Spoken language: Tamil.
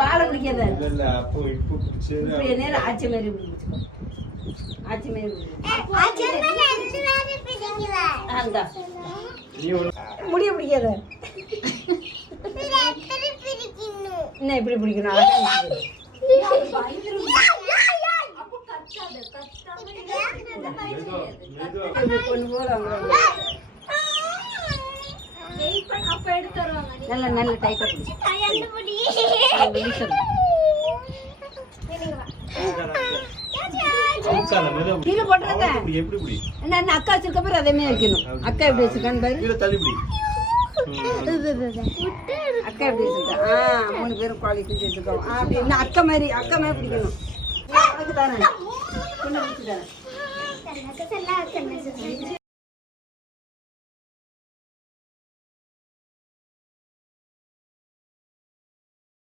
வாழை பிடிக்காத. இல்ல அப்போ இப்போ பிடிச்சது இப்படி நேரா ஆச்சி மாதிரி பிடிச்சுக்கோ. ஆச்சி மாதிரி அந்தா முடிய பிடிக்காத. என்ன இப்படி பிடிக்கணும்? பொண்ணு போல நல்ல நல்ல டைட்டா பிடிச்சி கீழே போட்டுறத நான் அக்கா வச்சிருக்க பேர் அதே மாதிரி வைக்கணும். அக்கா எப்படி வச்சிருக்கான்னு பாரு. அக்கா எப்படி வச்சிருக்கா? 3 பேரும் குழி குஞ்சு வச்சிருக்கோம். அப்படின்னு அக்கா மாதிரி பிடிக்கணும். அதுக்கு தானே பொண்ணு பிடிச்சி தானே